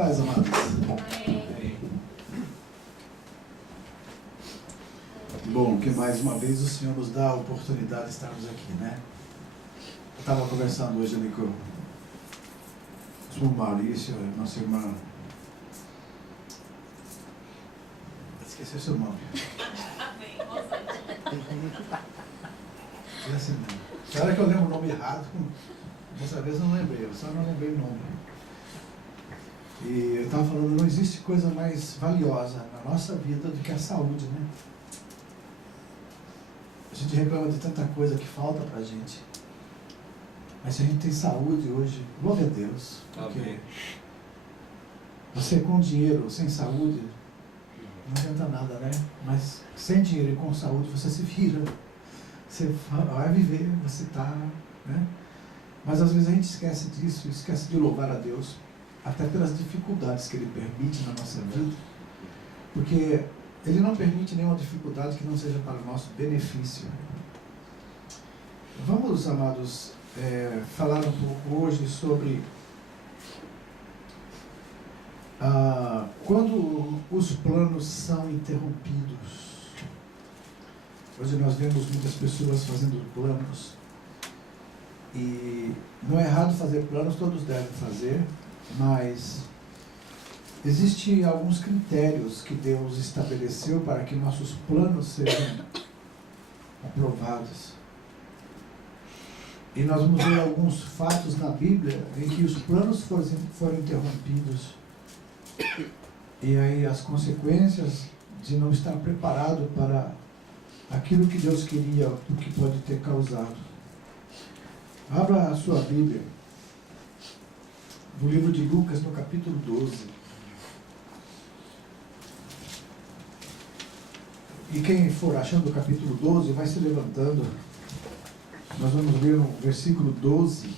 paz, amados. Bom, que mais uma vez o Senhor nos dá a oportunidade de estarmos aqui, né? Eu estava conversando hoje ali com o Maurício, nossa irmã. Esqueci o seu nome. Amém, Rosângela. Assim, será que eu lembro o nome errado? Dessa vez eu não lembrei, eu só não lembrei o nome. E eu estava falando, não existe coisa mais valiosa na nossa vida do que a saúde, né? A gente reclama de tanta coisa que falta pra gente. Mas se a gente tem saúde hoje, glória a Deus. Porque você com dinheiro, sem saúde, não adianta nada, né? Mas sem dinheiro e com saúde, você se vira. Você vai viver, você está, né? Mas às vezes a gente esquece disso, esquece de louvar a Deus, até pelas dificuldades que Ele permite na nossa vida, porque Ele não permite nenhuma dificuldade que não seja para o nosso benefício. Vamos, amados, falar um pouco hoje sobre quando os planos são interrompidos. Hoje nós vemos muitas pessoas fazendo planos, e não é errado fazer planos, todos devem fazer, mas existem alguns critérios que Deus estabeleceu para que nossos planos sejam aprovados. E nós vamos ver alguns fatos na Bíblia em que os planos foram interrompidos, e aí as consequências de não estar preparado para aquilo que Deus queria, o que pode ter causado. Abra a sua Bíblia no livro de Lucas, no capítulo 12. E quem for achando o capítulo 12, vai se levantando. Nós vamos ler o versículo 12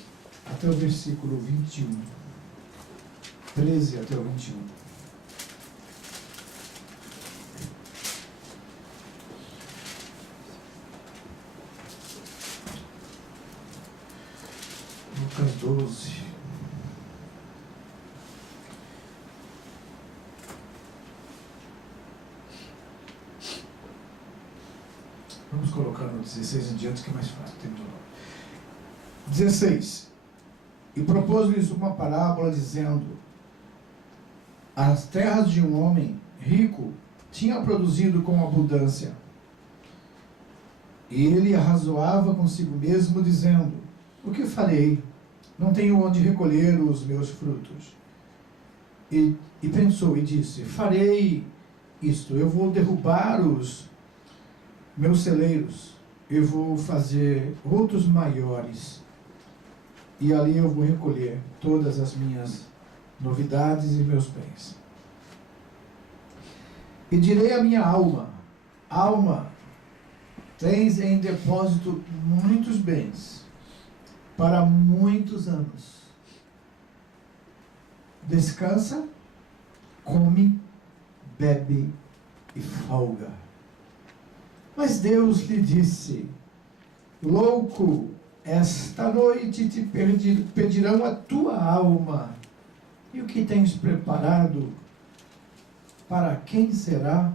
até o versículo 21. 13 até o 21. Lucas 12. Vamos colocar no 16 em diante, que é mais fácil. Tem 16. E propôs-lhes uma parábola, dizendo: as terras de um homem rico tinham produzido com abundância. E ele arrazoava consigo mesmo, dizendo: o que farei? Não tenho onde recolher os meus frutos. E pensou e disse: farei isto, eu vou derrubar os meus celeiros, eu vou fazer outros maiores, e ali eu vou recolher todas as minhas novidades e meus bens. E direi à minha alma: alma, tens em depósito muitos bens para muitos anos. Descansa, come, bebe e folga. Mas Deus lhe disse: louco, esta noite te pedirão a tua alma, e o que tens preparado, para quem será?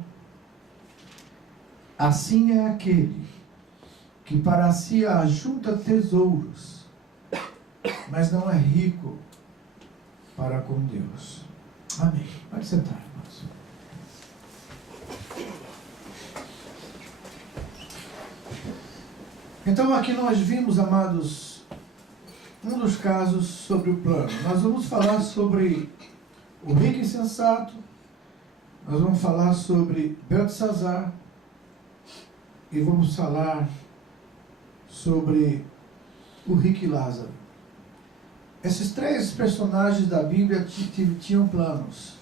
Assim é aquele que para si ajunta tesouros, mas não é rico para com Deus. Amém. Pode sentar, irmãos. Então aqui nós vimos, amados, um dos casos sobre o plano. Nós vamos falar sobre o rico insensato, nós vamos falar sobre Beltesazar, e vamos falar sobre o rico e Lázaro. Esses três personagens da Bíblia tinham planos,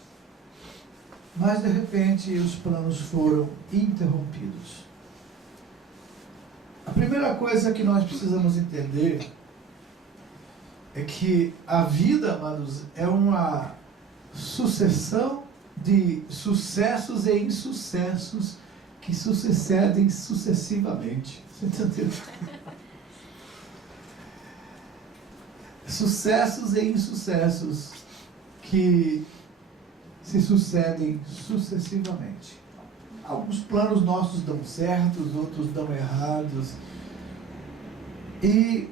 mas de repente os planos foram interrompidos. A primeira coisa que nós precisamos entender é que a vida, amados, é uma sucessão de sucessos e insucessos que sucedem sucessivamente. Você entendeu? Sucessos e insucessos que se sucedem sucessivamente. Alguns planos nossos dão certos, outros dão errados. E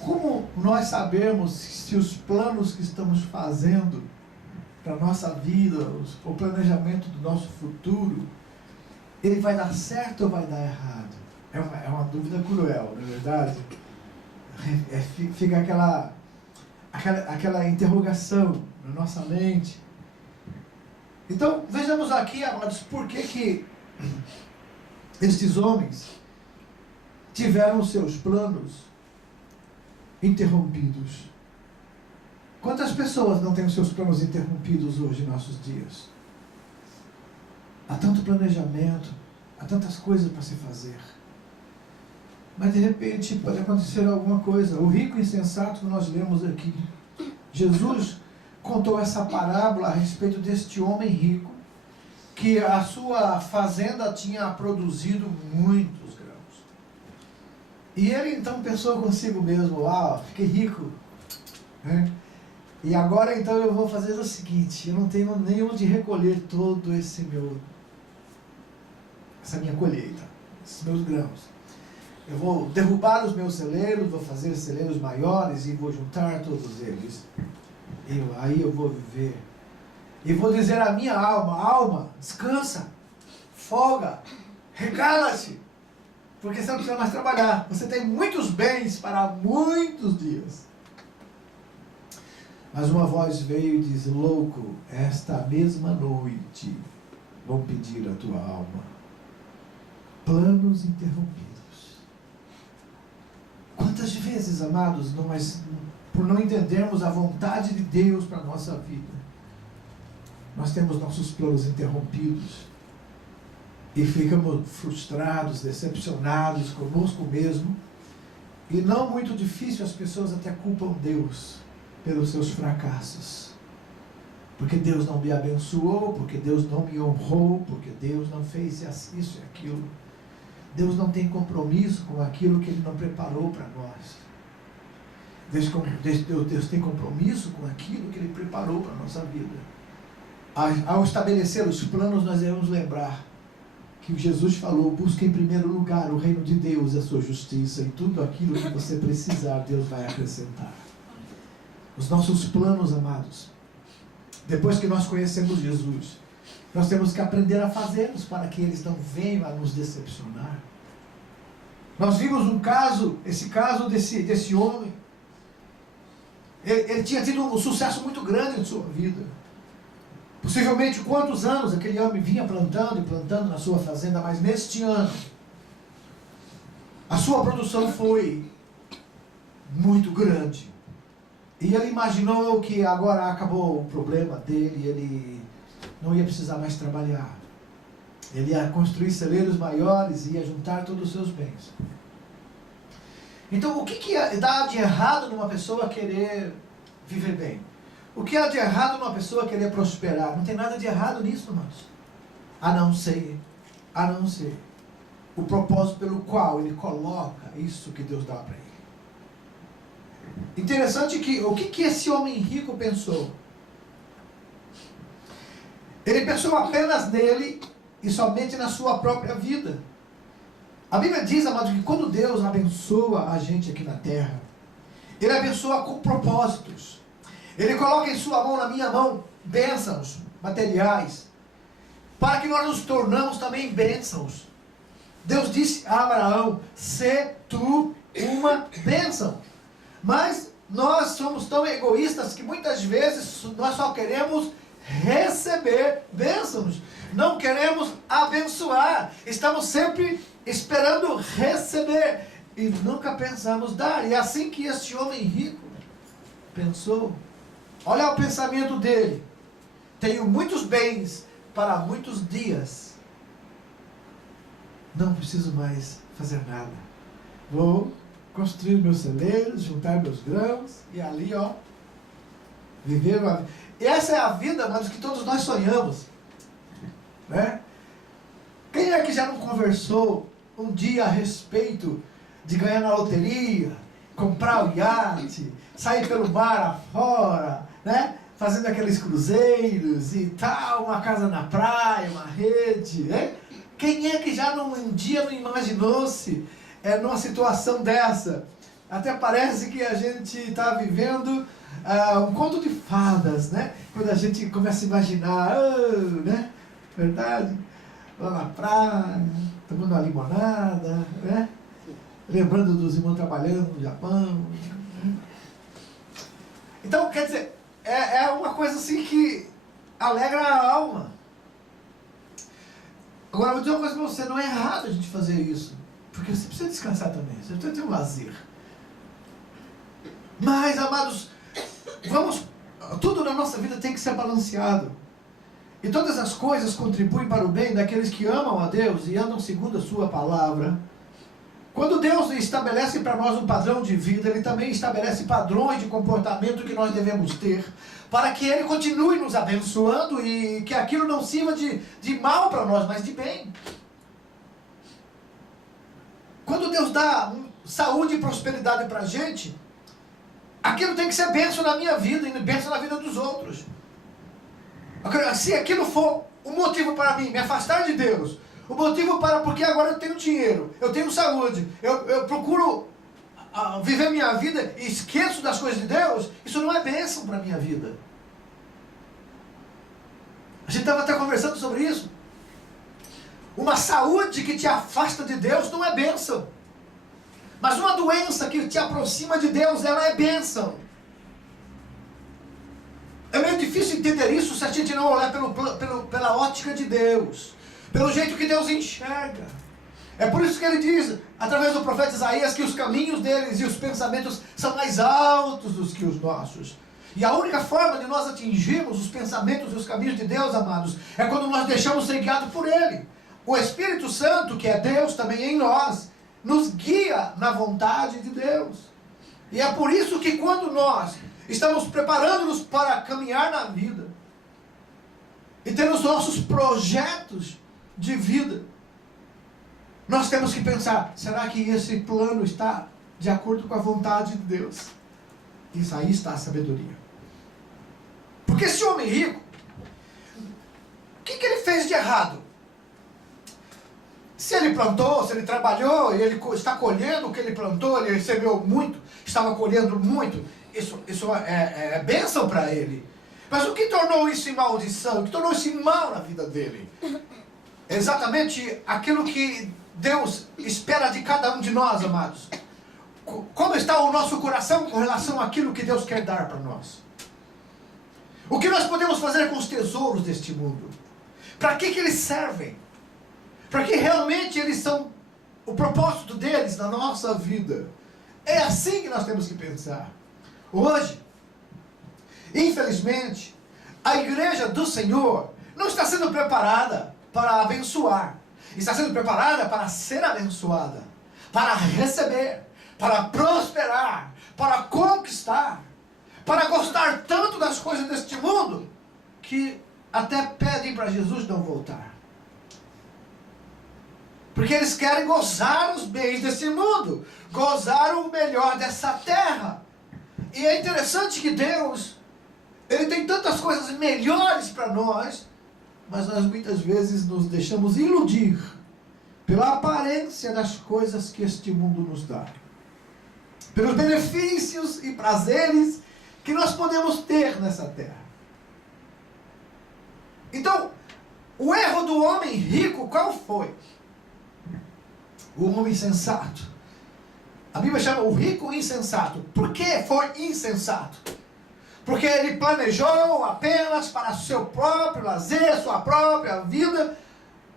como nós sabemos se os planos que estamos fazendo para a nossa vida, o planejamento do nosso futuro, ele vai dar certo ou vai dar errado? É uma dúvida cruel, não é verdade? Fica aquela interrogação na nossa mente. Então, vejamos aqui, amados, por que estes homens tiveram os seus planos interrompidos. Quantas pessoas não têm os seus planos interrompidos hoje em nossos dias? Há tanto planejamento, há tantas coisas para se fazer. Mas de repente pode acontecer alguma coisa. O rico insensato que nós lemos aqui. Jesus contou essa parábola a respeito deste homem rico, que a sua fazenda tinha produzido muitos grãos. E ele então pensou consigo mesmo: fiquei rico, né? E agora então eu vou fazer o seguinte: eu não tenho nem onde recolher todo essa minha colheita, esses meus grãos. Eu vou derrubar os meus celeiros, vou fazer celeiros maiores e vou juntar todos eles. Aí eu vou viver. E vou dizer à minha alma, descansa, folga, regala-te, porque você não precisa mais trabalhar. Você tem muitos bens para muitos dias. Mas uma voz veio e disse: louco, esta mesma noite vão pedir a tua alma. Planos interrompidos. Quantas vezes, amados, nós, por não entendermos a vontade de Deus para a nossa vida, nós temos nossos planos interrompidos e ficamos frustrados, decepcionados conosco mesmo. E não muito difícil, as pessoas até culpam Deus pelos seus fracassos. Porque Deus não me abençoou, porque Deus não me honrou, porque Deus não fez isso e aquilo. Deus não tem compromisso com aquilo que Ele não preparou para nós. Deus tem compromisso com aquilo que Ele preparou para a nossa vida. Ao estabelecer os planos, nós devemos lembrar que Jesus falou: busque em primeiro lugar o reino de Deus e a sua justiça, e tudo aquilo que você precisar, Deus vai acrescentar. Os nossos planos, amados, depois que nós conhecemos Jesus, nós temos que aprender a fazê-los para que eles não venham a nos decepcionar. Nós vimos esse caso desse homem. Ele tinha tido um sucesso muito grande em sua vida. Possivelmente quantos anos aquele homem vinha plantando e plantando na sua fazenda, mas neste ano a sua produção foi muito grande. E ele imaginou que agora acabou o problema dele, ele não ia precisar mais trabalhar. Ele ia construir celeiros maiores e ia juntar todos os seus bens. Então, o que dá de errado numa pessoa querer viver bem? O que há de errado numa pessoa querer prosperar? Não tem nada de errado nisso, irmãos. A não ser o propósito pelo qual ele coloca isso que Deus dá para ele. Interessante que o que esse homem rico pensou? Ele pensou apenas nele e somente na sua própria vida. A Bíblia diz, amado, que quando Deus abençoa a gente aqui na terra, Ele abençoa com propósitos. Ele coloca em sua mão, na minha mão, bênçãos materiais, para que nós nos tornamos também bênçãos. Deus disse a Abraão: sê tu uma bênção. Mas nós somos tão egoístas que muitas vezes nós só queremos receber bênçãos. Não queremos abençoar. Estamos sempre esperando receber e nunca pensamos dar. E é assim que este homem rico pensou. Olha o pensamento dele: tenho muitos bens para muitos dias. Não preciso mais fazer nada. Vou construir meus celeiros, juntar meus grãos e ali, viver uma vida. E essa é a vida, mas que todos nós sonhamos, né? Quem é que já não conversou um dia a respeito de ganhar na loteria, comprar o iate, sair pelo mar afora, né? fazendo aqueles cruzeiros e tal, uma casa na praia, uma rede, né? Quem é que já um dia não imaginou-se numa situação dessa? Até parece que a gente está vivendo um conto de fadas, né? Quando a gente começa a imaginar, né? Verdade? Lá na praia, tomando uma limonada, né? Lembrando dos irmãos trabalhando no Japão. Então, quer dizer, é uma coisa assim que alegra a alma. Agora, eu vou dizer uma coisa para você, não é errado a gente fazer isso. Porque você precisa descansar também, você precisa ter um lazer. Mas, amados, tudo na nossa vida tem que ser balanceado. E todas as coisas contribuem para o bem daqueles que amam a Deus e andam segundo a sua palavra. Quando Deus estabelece para nós um padrão de vida, Ele também estabelece padrões de comportamento que nós devemos ter, para que Ele continue nos abençoando e que aquilo não sirva de mal para nós, mas de bem. Quando Deus dá saúde e prosperidade para a gente, aquilo tem que ser bênção na minha vida e bênção na vida dos outros. Se aquilo for um motivo para mim me afastar de Deus, o motivo porque agora eu tenho dinheiro, eu tenho saúde, eu procuro viver minha vida e esqueço das coisas de Deus, isso não é bênção para a minha vida. A gente estava até conversando sobre isso. Uma saúde que te afasta de Deus não é bênção. Mas uma doença que te aproxima de Deus, ela é bênção. É meio difícil entender isso se a gente não olhar pela ótica de Deus, pelo jeito que Deus enxerga. É por isso que ele diz, através do profeta Isaías, que os caminhos deles e os pensamentos são mais altos do que os nossos. E a única forma de nós atingirmos os pensamentos e os caminhos de Deus, amados, é quando nós deixamos ser guiados por Ele. O Espírito Santo, que é Deus também em nós, nos guia na vontade de Deus. E é por isso que quando nós estamos preparando-nos para caminhar na vida e ter os nossos projetos de vida, nós temos que pensar, será que esse plano está de acordo com a vontade de Deus? Isso aí está a sabedoria. Porque esse homem rico, o que ele fez de errado? Se ele plantou, se ele trabalhou, e ele está colhendo o que ele plantou, ele recebeu muito, estava colhendo muito, isso é bênção para ele. Mas o que tornou isso em maldição? O que tornou isso em mal na vida dele? É exatamente aquilo que Deus espera de cada um de nós, amados. Como está o nosso coração com relação àquilo que Deus quer dar para nós? O que nós podemos fazer com os tesouros deste mundo? Para que eles servem? Para que realmente eles são o propósito deles na nossa vida? É assim que nós temos que pensar. Hoje, infelizmente, a igreja do Senhor não está sendo preparada para abençoar. Está sendo preparada para ser abençoada, para receber, para prosperar, para conquistar, para gostar tanto das coisas deste mundo, que até pedem para Jesus não voltar. Porque eles querem gozar os bens desse mundo, gozar o melhor dessa terra. E é interessante que Deus, Ele tem tantas coisas melhores para nós, mas nós muitas vezes nos deixamos iludir pela aparência das coisas que este mundo nos dá, pelos benefícios e prazeres que nós podemos ter nessa terra. Então, o erro do homem rico qual foi? O homem insensato. A Bíblia chama o rico insensato. Por que foi insensato? Porque ele planejou apenas para seu próprio lazer, sua própria vida.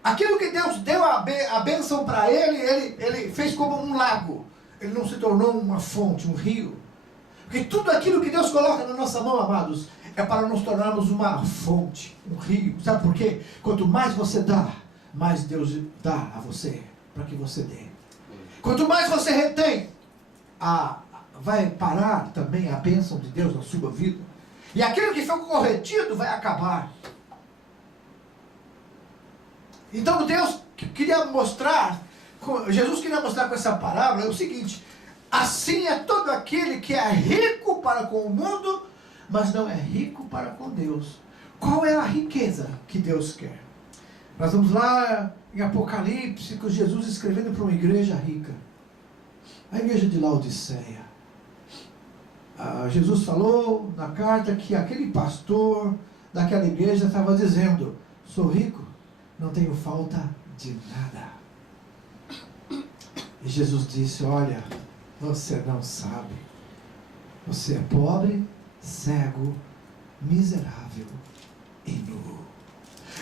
Aquilo que Deus deu a bênção para ele fez como um lago. Ele não se tornou uma fonte, um rio. Porque tudo aquilo que Deus coloca na nossa mão, amados, é para nos tornarmos uma fonte, um rio. Sabe por quê? Quanto mais você dá, mais Deus dá a você, para que você dê. Quanto mais você retém, vai parar também a bênção de Deus na sua vida. E aquilo que foi corretido vai acabar. Então Deus queria mostrar, Jesus queria mostrar com essa parábola o seguinte: assim é todo aquele que é rico para com o mundo, mas não é rico para com Deus. Qual é a riqueza que Deus quer? Nós vamos lá em Apocalipse, com Jesus escrevendo para uma igreja rica. A igreja de Laodiceia. Jesus falou na carta que aquele pastor daquela igreja estava dizendo: sou rico, não tenho falta de nada. E Jesus disse: olha, você não sabe. Você é pobre, cego, miserável e nu.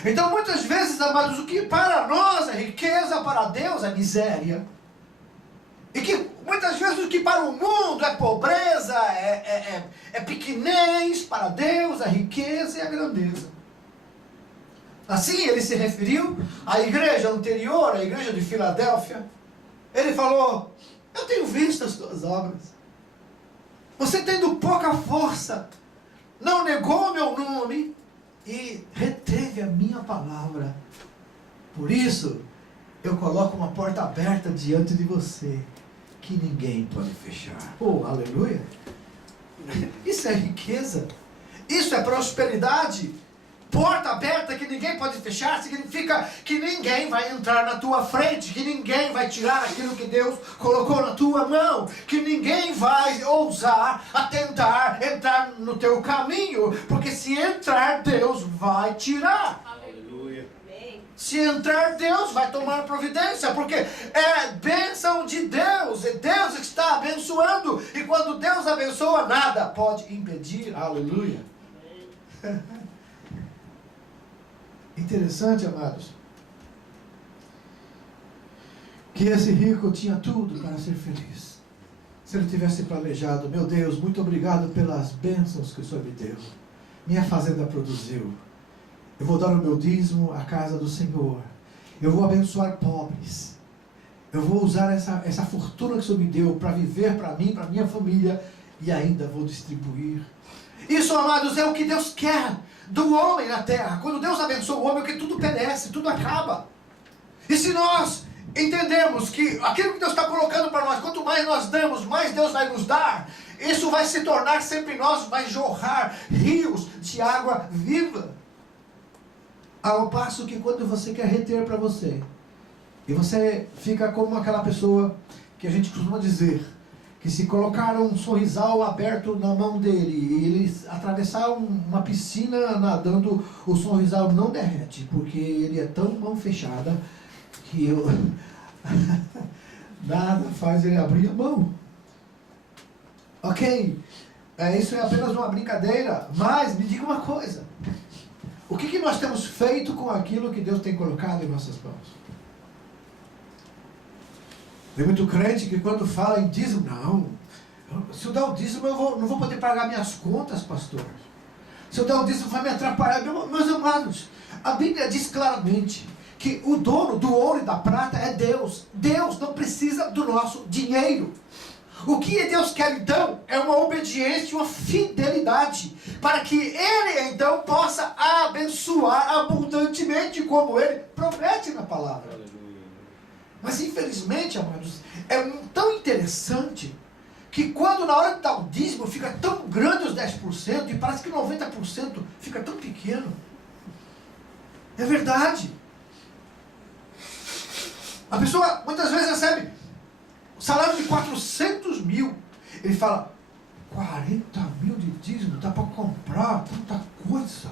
Então, muitas vezes, amados, o que para nós é riqueza, para Deus é miséria. E que muitas vezes o que para o mundo é pobreza, é pequenez, para Deus é riqueza e a grandeza. Assim ele se referiu à igreja anterior, à igreja de Filadélfia. Ele falou: eu tenho visto as tuas obras. Você tendo pouca força, não negou meu nome e reteve a minha palavra. Por isso, eu coloco uma porta aberta diante de você, que ninguém pode fechar. Oh, aleluia! Isso é riqueza. Isso é prosperidade. Porta aberta que ninguém pode fechar significa que ninguém vai entrar na tua frente, que ninguém vai tirar aquilo que Deus colocou na tua mão, que ninguém vai ousar a tentar entrar no teu caminho, porque se entrar, Deus vai tirar. Aleluia. Se entrar, Deus vai tomar providência, porque é bênção de Deus, é Deus que está abençoando, e quando Deus abençoa, nada pode impedir. Aleluia. Interessante, amados, que esse rico tinha tudo para ser feliz. Se ele tivesse planejado: meu Deus, muito obrigado pelas bênçãos que o Senhor me deu. Minha fazenda produziu. Eu vou dar o meu dízimo à casa do Senhor. Eu vou abençoar pobres. Eu vou usar essa fortuna que o Senhor me deu para viver para mim, para minha família, e ainda vou distribuir. Isso, amados, é o que Deus quer do homem na terra. Quando Deus abençoa o homem, é que tudo perece, tudo acaba. E se nós entendemos que aquilo que Deus está colocando para nós, quanto mais nós damos, mais Deus vai nos dar, isso vai se tornar sempre em nós, vai jorrar rios de água viva. Ao passo que quando você quer reter para você, e você fica como aquela pessoa que a gente costuma dizer, que se colocar um sorrisal aberto na mão dele e ele atravessar uma piscina nadando, o sorrisal não derrete, porque ele é tão mão fechada que nada faz ele abrir a mão. Ok, isso é apenas uma brincadeira, mas me diga uma coisa: o que nós temos feito com aquilo que Deus tem colocado em nossas mãos? Tem muito crente que quando fala em dízimo, não, se eu der o dízimo eu não vou poder pagar minhas contas, pastor. Se eu der o dízimo vai me atrapalhar. Meus amados, a Bíblia diz claramente que o dono do ouro e da prata é Deus. Deus não precisa do nosso dinheiro. O que Deus quer então é uma obediência, uma fidelidade, para que Ele então possa abençoar abundantemente, como Ele promete na palavra. Mas infelizmente, amados, é tão interessante que quando na hora de dar o dízimo fica tão grande os 10% e parece que 90% fica tão pequeno. É verdade. A pessoa muitas vezes recebe o salário de 400 mil. Ele fala: 40 mil de dízimo dá para comprar tanta coisa.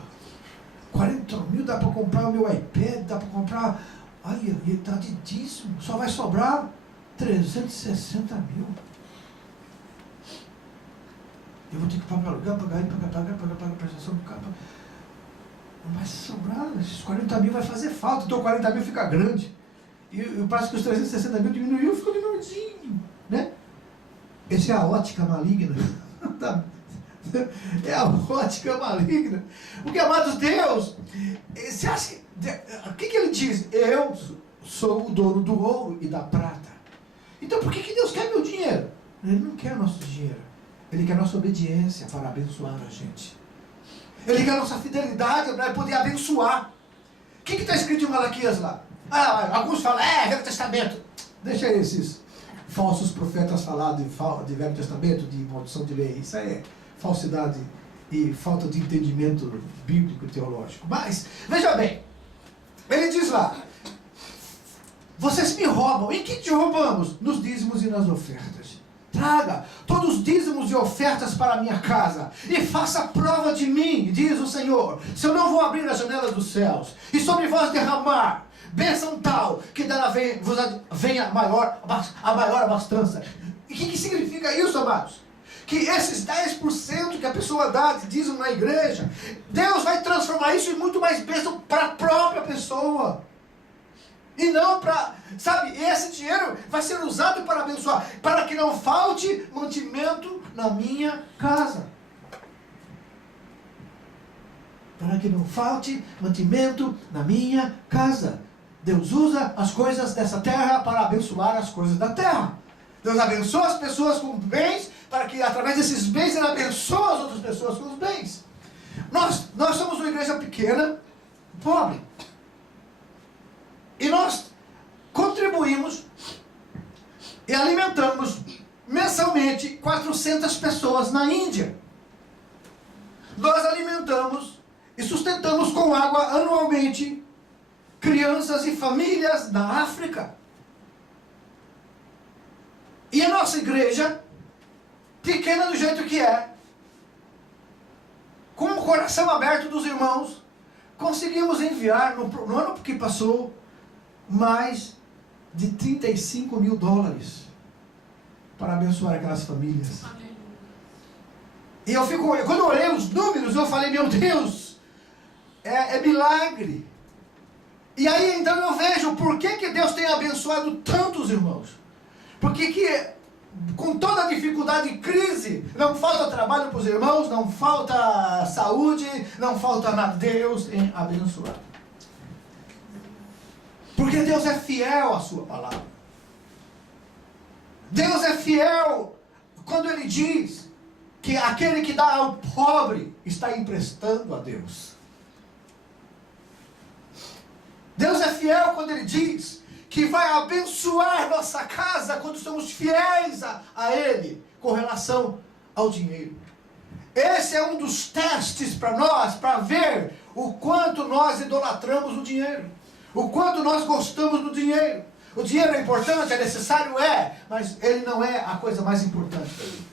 40 mil dá para comprar o meu iPad, dá para comprar... Ai, ele está de dízimo, só vai sobrar 360 mil. Eu vou ter que pagar aluguel, pagar prestação do carro. Não vai sobrar, esses 40 mil vai fazer falta, então 40 mil fica grande. E parece que os 360 mil diminuiu, ficou menorzinho, né? Essa é a ótica maligna. É a ótica maligna. Porque, amados, Deus, você acha que... O que ele diz? Eu sou o dono do ouro e da prata. Então por que Deus quer meu dinheiro? Ele não quer nosso dinheiro. Ele quer nossa obediência para abençoar a gente. Ele quer nossa fidelidade para poder abençoar. O que está escrito em Malaquias lá? Alguns falam: Velho Testamento. Deixa esses falsos profetas falar de Velho Testamento, de maldição de lei. Isso aí é falsidade e falta de entendimento bíblico e teológico. Mas, veja bem, ele diz lá, vocês me roubam. Em que te roubamos? Nos dízimos e nas ofertas. Traga todos os dízimos e ofertas para a minha casa e faça prova de mim, diz o Senhor, se eu não vou abrir as janelas dos céus e sobre vós derramar bênção tal que dela venha a maior abastança. E o que significa isso, amados? Que esses 10% que a pessoa dá de dízimo na igreja, Deus vai transformar isso em muito mais bênção para a própria pessoa. E não para, sabe, esse dinheiro vai ser usado para abençoar, para que não falte mantimento na minha casa. Para que não falte mantimento na minha casa. Deus usa as coisas dessa terra para abençoar as coisas da terra. Deus abençoa as pessoas com bens, para que através desses bens Ele abençoe as outras pessoas com os bens. Nós somos uma igreja pequena, pobre. E nós contribuímos e alimentamos mensalmente 400 pessoas na Índia. Nós alimentamos e sustentamos com água anualmente crianças e famílias na África. E a nossa igreja, pequena do jeito que é, com o coração aberto dos irmãos, conseguimos enviar no ano que passou mais de $35 mil para abençoar aquelas famílias. E quando eu olhei os números, eu falei, meu Deus, é milagre. E aí então eu vejo por que Deus tem abençoado tantos irmãos. Porque com toda a dificuldade e crise, não falta trabalho para os irmãos, não falta saúde, não falta nada. Deus tem abençoado. Porque Deus é fiel à sua palavra. Deus é fiel quando Ele diz que aquele que dá ao pobre está emprestando a Deus. Deus é fiel quando Ele diz que vai abençoar nossa casa quando somos fiéis a Ele com relação ao dinheiro. Esse é um dos testes para nós, para ver o quanto nós idolatramos o dinheiro, o quanto nós gostamos do dinheiro. O dinheiro é importante, é necessário, mas ele não é a coisa mais importante para Ele.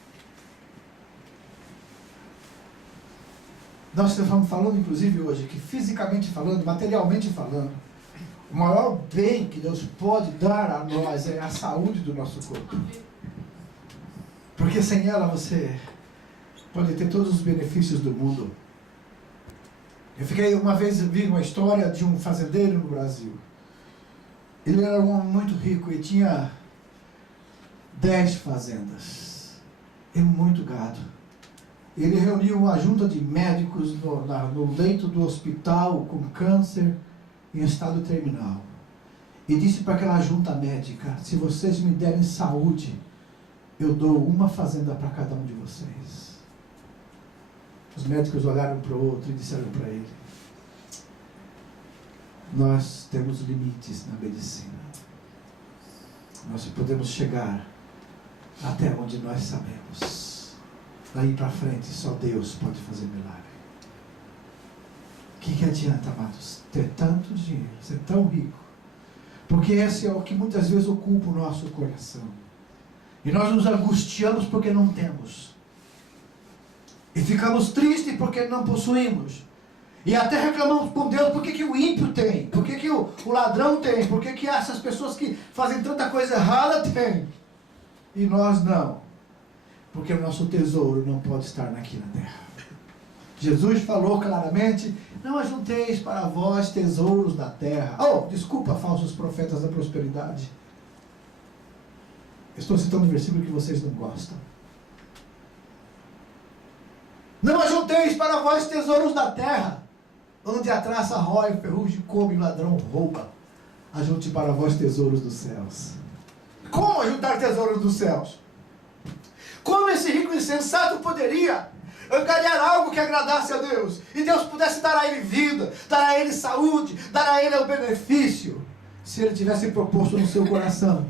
Nós estamos falando, inclusive, hoje, que fisicamente falando, materialmente falando, o maior bem que Deus pode dar a nós é a saúde do nosso corpo. Porque sem ela você pode ter todos os benefícios do mundo. Uma vez vi uma história de um fazendeiro no Brasil. Ele era um homem muito rico e tinha 10 fazendas e muito gado. Ele reuniu uma junta de médicos no leito do hospital com câncer em estado terminal. E disse para aquela junta médica, se vocês me derem saúde, eu dou uma fazenda para cada um de vocês. Os médicos olharam para o outro e disseram para ele, nós temos limites na medicina. Nós podemos chegar até onde nós sabemos. Daí para frente, só Deus pode fazer milagre. O que adianta, amados, ter tanto dinheiro, ser tão rico? Porque esse é o que muitas vezes ocupa o nosso coração. E nós nos angustiamos porque não temos. E ficamos tristes porque não possuímos. E até reclamamos com Deus, por que o ímpio tem? Por que o ladrão tem? Por que essas pessoas que fazem tanta coisa errada têm? E nós não. Porque o nosso tesouro não pode estar aqui na terra. Jesus falou claramente, não ajunteis para vós tesouros na terra. Desculpa, falsos profetas da prosperidade. Estou citando um versículo que vocês não gostam. Não ajunteis para vós tesouros na terra, onde a traça rói, o ferrugem come e o ladrão rouba. Ajunte para vós tesouros dos céus. Como ajuntar tesouros dos céus? Como esse rico insensato poderia angariar algo que agradasse a Deus, e Deus pudesse dar a ele vida, dar a ele saúde, dar a ele o benefício, se ele tivesse proposto no seu coração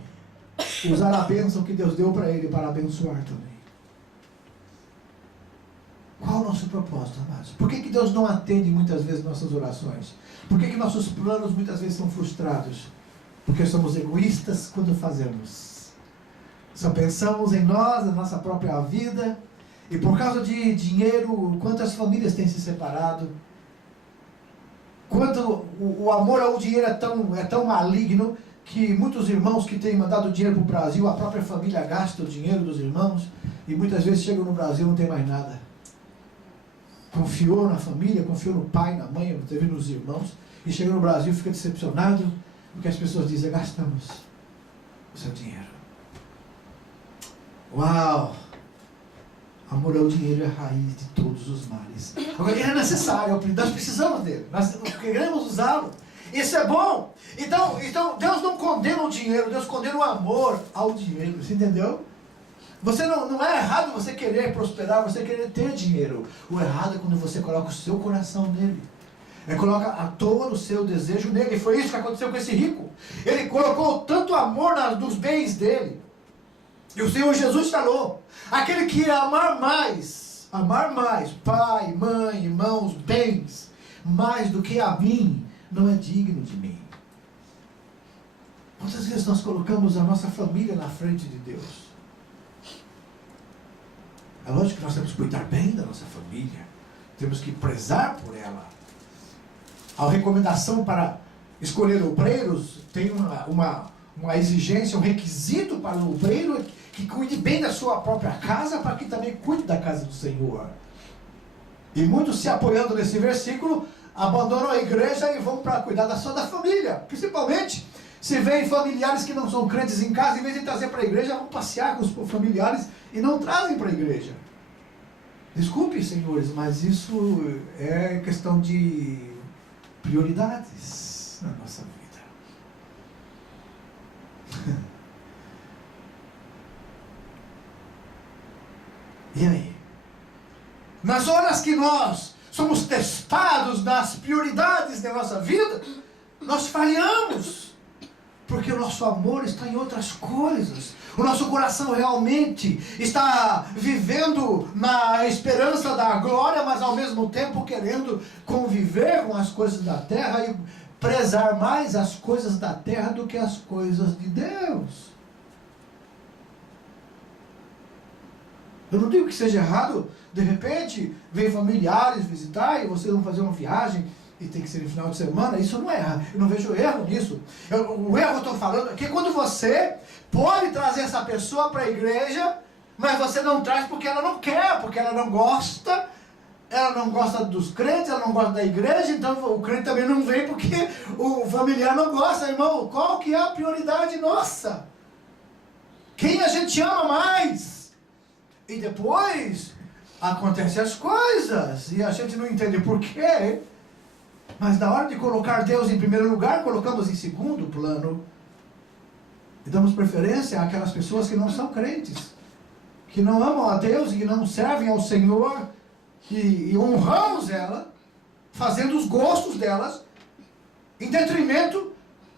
usar a bênção que Deus deu para ele para abençoar também. Qual o nosso propósito, amados? Por que Deus não atende muitas vezes nossas orações? Por que nossos planos muitas vezes são frustrados? Porque somos egoístas quando fazemos. Só pensamos em nós, na nossa própria vida. E por causa de dinheiro, quantas famílias têm se separado? Quanto o amor ao dinheiro é tão maligno que muitos irmãos que têm mandado dinheiro para o Brasil, a própria família gasta o dinheiro dos irmãos e muitas vezes chegam no Brasil e não tem mais nada. Confiou na família, confiou no pai, na mãe, nos irmãos, e chega no Brasil e fica decepcionado porque as pessoas dizem: gastamos o seu dinheiro. Uau! Amor ao dinheiro é a raiz de todos os males. Agora, ele é necessário, nós precisamos dele, nós queremos usá-lo. Isso é bom. Então Deus não condena o dinheiro, Deus condena o amor ao dinheiro. Você entendeu? Você não é errado você querer prosperar, você querer ter dinheiro. O errado é quando você coloca o seu coração nele. Coloca à toa o seu desejo nele. Foi isso que aconteceu com esse rico. Ele colocou tanto amor nos bens dele. E o Senhor Jesus falou: aquele que amar mais, pai, mãe, irmãos, bens, mais do que a mim, não é digno de mim. Quantas vezes nós colocamos a nossa família na frente de Deus? É lógico que nós temos que cuidar bem da nossa família. Temos que prezar por ela. A recomendação para escolher obreiros tem uma exigência, um requisito para o obreiro que cuide bem da sua própria casa, para que também cuide da casa do Senhor. E muitos, se apoiando nesse versículo, abandonam a igreja e vão para cuidar só da família. Principalmente se veem familiares que não são crentes em casa, em vez de trazer para a igreja, vão passear com os familiares e não trazem para a igreja. Desculpe, senhores, mas isso é questão de prioridades na nossa vida. E aí? Nas horas que nós somos testados nas prioridades da nossa vida, nós falhamos. Porque o nosso amor está em outras coisas. O nosso coração realmente está vivendo na esperança da glória, mas ao mesmo tempo querendo conviver com as coisas da terra e prezar mais as coisas da terra do que as coisas de Deus. Eu não digo que seja errado, de repente, vem familiares visitar e vocês vão fazer uma viagem e tem que ser no final de semana. Isso não é errado, eu não vejo erro nisso. O erro que eu estou falando é que quando você pode trazer essa pessoa para a igreja, mas você não traz porque ela não quer, porque ela não gosta dos crentes, ela não gosta da igreja, então o crente também não vem porque o familiar não gosta. Irmão, qual que é a prioridade nossa? Quem a gente ama mais? E depois acontecem as coisas e a gente não entende por quê. Mas na hora de colocar Deus em primeiro lugar, colocamos em segundo plano. E damos preferência àquelas pessoas que não são crentes, que não amam a Deus e que não servem ao Senhor, e honramos ela, fazendo os gostos delas, em detrimento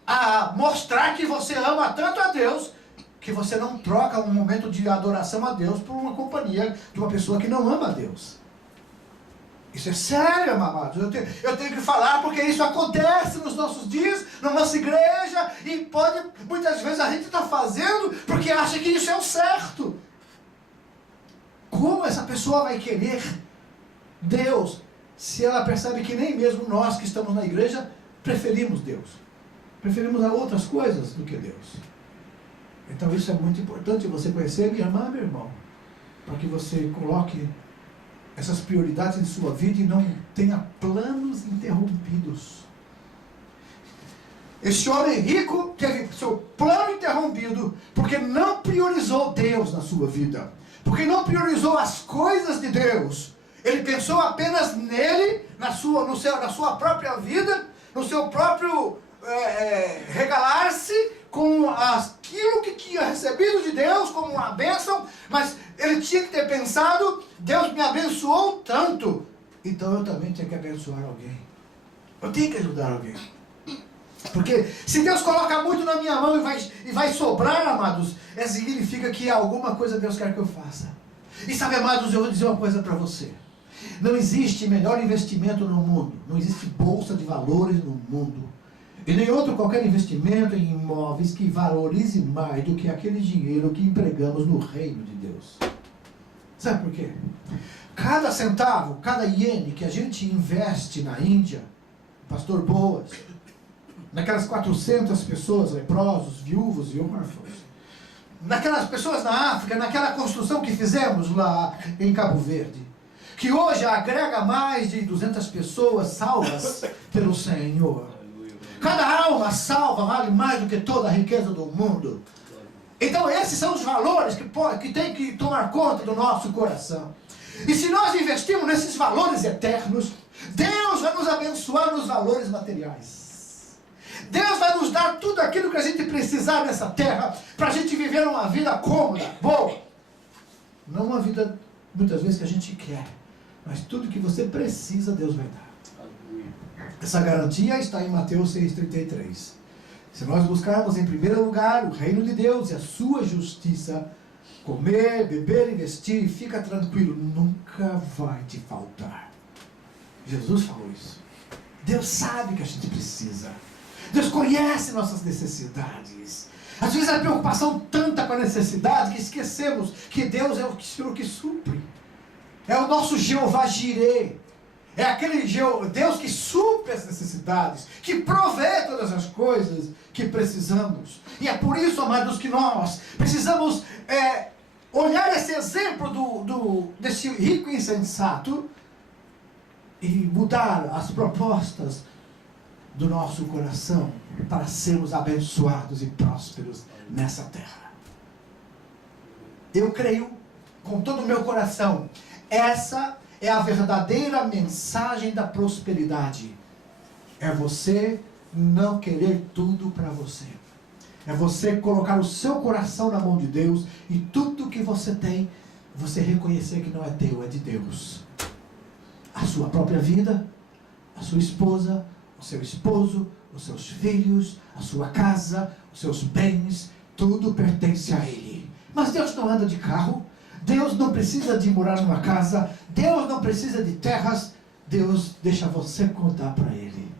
a mostrar que você ama tanto a Deus, que você não troca um momento de adoração a Deus por uma companhia de uma pessoa que não ama a Deus. Isso é sério, amados. Eu tenho que falar porque isso acontece nos nossos dias, na nossa igreja, e muitas vezes a gente está fazendo porque acha que isso é o certo. Como essa pessoa vai querer Deus se ela percebe que nem mesmo nós que estamos na igreja preferimos Deus? Preferimos a outras coisas do que Deus. Então isso é muito importante você conhecer, minha irmã, meu irmão, para que você coloque essas prioridades em sua vida e não tenha planos interrompidos. Esse homem rico teve seu plano interrompido porque não priorizou Deus na sua vida, porque não priorizou as coisas de Deus. Ele pensou apenas nele, na sua própria vida, no seu próprio regalar-se com aquilo que tinha recebido de Deus como uma bênção, mas ele tinha que ter pensado: Deus me abençoou tanto, então eu também tenho que abençoar alguém. Eu tenho que ajudar alguém. Porque se Deus coloca muito na minha mão e vai sobrar, amados, significa que alguma coisa Deus quer que eu faça. E sabe, amados, eu vou dizer uma coisa para você. Não existe melhor investimento no mundo. Não existe bolsa de valores no mundo. E nem outro qualquer investimento em imóveis que valorize mais do que aquele dinheiro que empregamos no reino de Deus. Sabe por quê? Cada centavo, cada iene que a gente investe na Índia, Pastor Boas, naquelas 400 pessoas, leprosos, viúvos e órfãos, naquelas pessoas na África, naquela construção que fizemos lá em Cabo Verde, que hoje agrega mais de 200 pessoas salvas pelo Senhor. Cada alma salva vale mais do que toda a riqueza do mundo. Então esses são os valores que tem que tomar conta do nosso coração. E se nós investirmos nesses valores eternos, Deus vai nos abençoar nos valores materiais. Deus vai nos dar tudo aquilo que a gente precisar nessa terra, para a gente viver uma vida cômoda, boa. Não uma vida, muitas vezes, que a gente quer, mas tudo que você precisa, Deus vai dar. Essa garantia está em Mateus 6,33. Se nós buscarmos em primeiro lugar o reino de Deus e a sua justiça, comer, beber e vestir, fica tranquilo, nunca vai te faltar. Jesus falou isso. Deus sabe que a gente precisa. Deus conhece nossas necessidades. Às vezes a preocupação tanta com a necessidade que esquecemos que Deus é o Senhor que supre. É o nosso Jeová Jireh. É aquele Deus que supre as necessidades, que provê todas as coisas que precisamos. E é por isso, amados, que nós precisamos olhar esse exemplo desse rico insensato e mudar as propostas do nosso coração para sermos abençoados e prósperos nessa terra. Eu creio com todo o meu coração, essa é a verdadeira mensagem da prosperidade. É você não querer tudo para você. É você colocar o seu coração na mão de Deus e tudo que você tem, você reconhecer que não é teu, é de Deus. A sua própria vida, a sua esposa, o seu esposo, os seus filhos, a sua casa, os seus bens, tudo pertence a Ele. Mas Deus não anda de carro. Deus não precisa de morar numa casa, Deus não precisa de terras, Deus deixa você contar para Ele.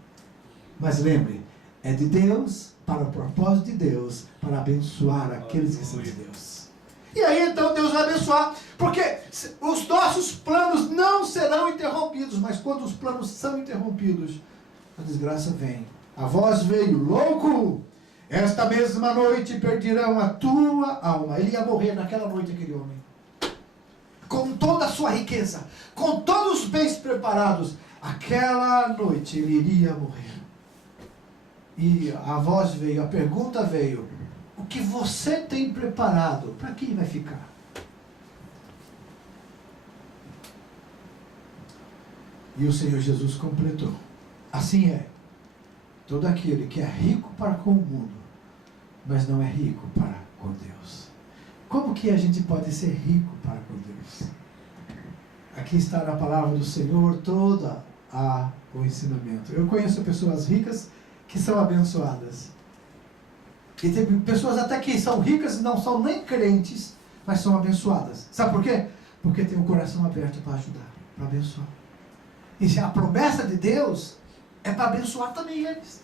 Mas lembre, é de Deus, para o propósito de Deus, para abençoar aqueles que são de Deus. E aí então Deus vai abençoar, porque os nossos planos não serão interrompidos, mas quando os planos são interrompidos, a desgraça vem. A voz veio, louco, esta mesma noite perderão a tua alma. Ele ia morrer naquela noite, aquele homem. Com toda a sua riqueza, com todos os bens preparados, aquela noite ele iria morrer. E a voz veio, a pergunta veio: o que você tem preparado, para quem vai ficar? E o Senhor Jesus completou: assim é, todo aquele que é rico para com o mundo, mas não é rico para com Deus. Como que a gente pode ser rico para com Deus? Aqui está na palavra do Senhor todo o ensinamento. Eu conheço pessoas ricas que são abençoadas. E tem pessoas até que são ricas e não são nem crentes, mas são abençoadas. Sabe por quê? Porque tem o coração aberto para ajudar, para abençoar. E se a promessa de Deus é para abençoar também eles.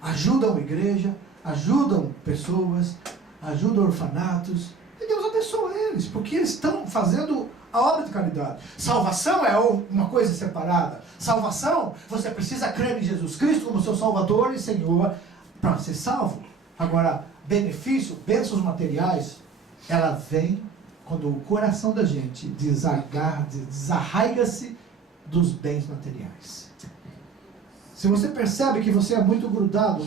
Ajudam a igreja, ajudam pessoas, ajudam orfanatos, e Deus abençoa eles, porque eles estão fazendo a obra de caridade. Salvação é uma coisa separada. Salvação, você precisa crer em Jesus Cristo como seu Salvador e Senhor para ser salvo. Agora, benefício, bênçãos materiais, ela vem quando o coração da gente desarraiga-se dos bens materiais. Se você percebe que você é muito grudado,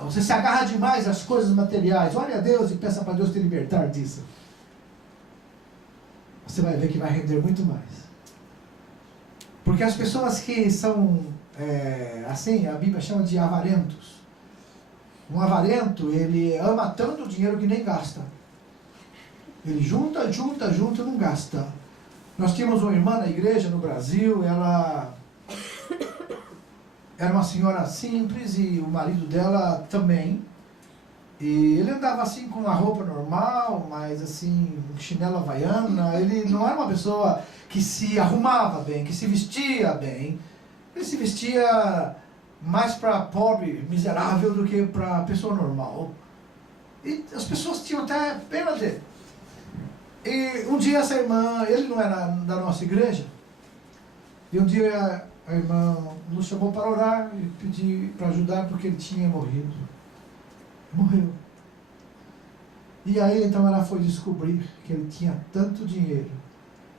você se agarra demais às coisas materiais, ore a Deus e peça para Deus te libertar disso. Você vai ver que vai render muito mais. Porque as pessoas que são, assim, a Bíblia chama de avarentos. Um avarento, ele ama tanto o dinheiro que nem gasta. Ele junta e não gasta. Nós tínhamos uma irmã na igreja no Brasil, ela era uma senhora simples e o marido dela também. E ele andava assim com uma roupa normal, mas assim, chinela havaiana. Ele não era uma pessoa que se arrumava bem, que se vestia bem. Ele se vestia mais para pobre, miserável, do que para pessoa normal. E as pessoas tinham até pena dele. E um dia essa irmã, ele não era da nossa igreja, e um dia a irmã nos chamou para orar e pedir para ajudar porque ele tinha morrido. Morreu. E aí então ela foi descobrir que ele tinha tanto dinheiro,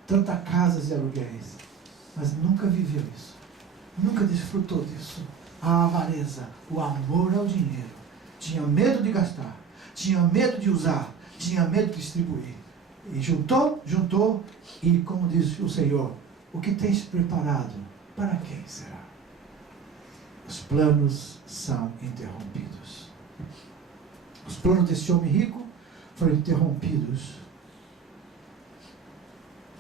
tantas casas e aluguéis, mas nunca viveu isso, nunca desfrutou disso. A avareza, o amor ao dinheiro, tinha medo de gastar, tinha medo de usar, tinha medo de distribuir. E juntou, e como diz o Senhor, o que tens preparado, para quem será? Os planos são interrompidos. Os planos desse homem rico foram interrompidos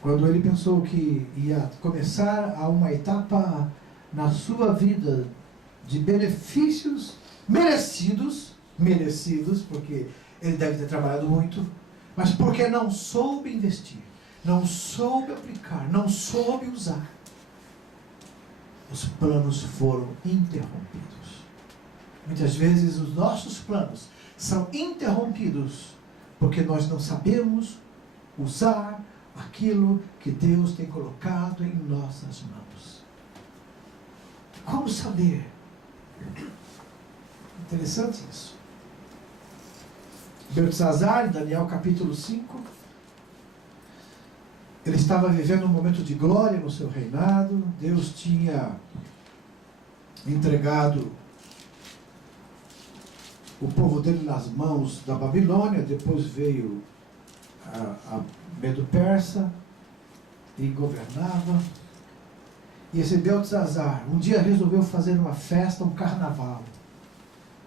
quando ele pensou que ia começar a uma etapa na sua vida de benefícios merecidos, porque ele deve ter trabalhado muito, mas porque não soube investir, não soube aplicar, não soube usar. Os planos foram interrompidos. Muitas vezes os nossos planos são interrompidos porque nós não sabemos usar aquilo que Deus tem colocado em nossas mãos. Como saber? Interessante isso. Beltesazar, em Daniel capítulo 5, ele estava vivendo um momento de glória no seu reinado. Deus tinha entregado o povo dele nas mãos da Babilônia. Depois veio a Medo-Persa e governava. E esse Beltesazar um dia resolveu fazer uma festa, um carnaval,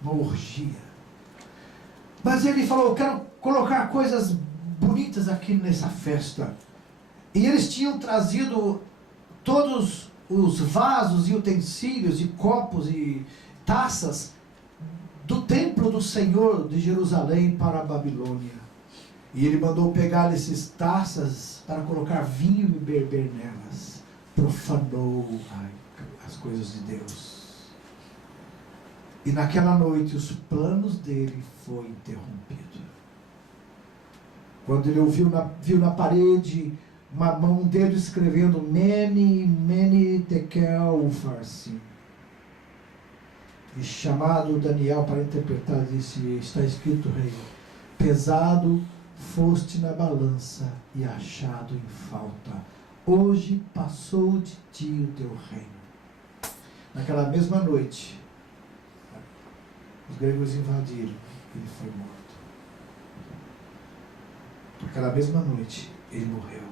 uma orgia. Mas ele falou: eu quero colocar coisas bonitas aqui nessa festa. E eles tinham trazido todos os vasos e utensílios e copos e taças do templo do Senhor de Jerusalém para a Babilônia. E ele mandou pegar esses taças para colocar vinho e beber nelas. Profanou as coisas de Deus. E naquela noite os planos dele foram interrompidos. Quando ele viu na parede uma mão dele escrevendo Mene, Tekel, Ufarsim. E chamado Daniel para interpretar, disse: está escrito, rei, pesado foste na balança e achado em falta. Hoje passou de ti o teu reino. Naquela mesma noite, os gregos invadiram, ele foi morto. Naquela mesma noite, ele morreu.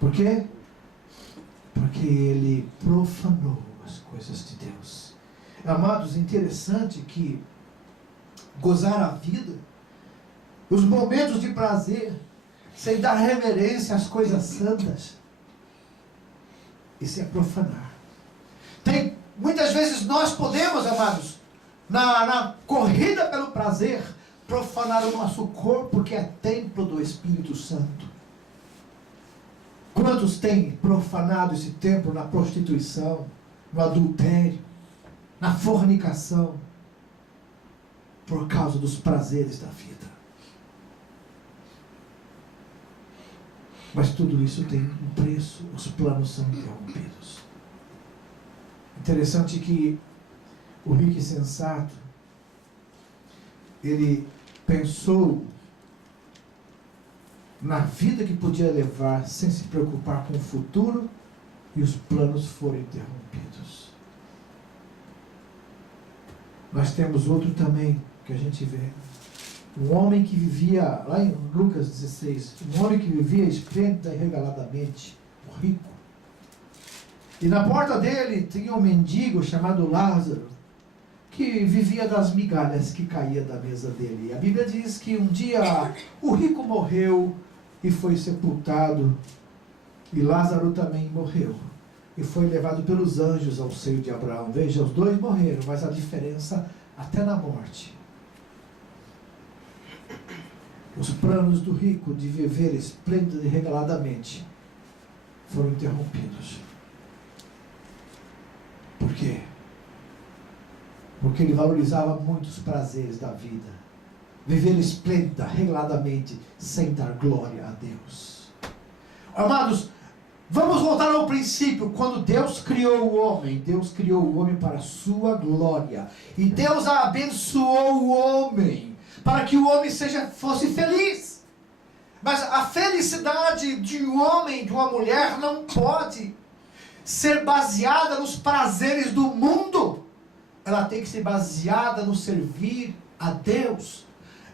Por quê? Porque ele profanou as coisas de Deus. Amados, interessante que gozar a vida, os momentos de prazer, sem dar reverência às coisas santas, isso é profanar. Muitas vezes nós podemos, amados, na corrida pelo prazer, profanar o nosso corpo, que é templo do Espírito Santo. Quantos têm profanado esse templo na prostituição, no adultério, na fornicação, por causa dos prazeres da vida? Mas tudo isso tem um preço, os planos são interrompidos. Interessante que o rico e sensato, ele pensou na vida que podia levar sem se preocupar com o futuro, e os planos foram interrompidos. Nós temos outro também que a gente vê. Um homem que vivia, lá em Lucas 16, um homem que vivia esplêndida e regaladamente, o rico. E na porta dele tinha um mendigo chamado Lázaro, que vivia das migalhas que caía da mesa dele. E a Bíblia diz que um dia o rico morreu e foi sepultado, e Lázaro também morreu, e foi levado pelos anjos ao seio de Abraão. Veja, os dois morreram, mas a diferença até na morte. planos do rico de viver esplêndido e reveladamente foram interrompidos. Por quê? Porque ele valorizava muito os prazeres da vida. Viver esplêndida, reveladamente, sem dar glória a Deus. Amados, vamos voltar ao princípio. Quando Deus criou o homem para a sua glória. E Deus abençoou o homem para que o homem fosse feliz. Mas a felicidade de um homem, de uma mulher, não pode ser baseada nos prazeres do mundo. Ela tem que ser baseada no servir a Deus.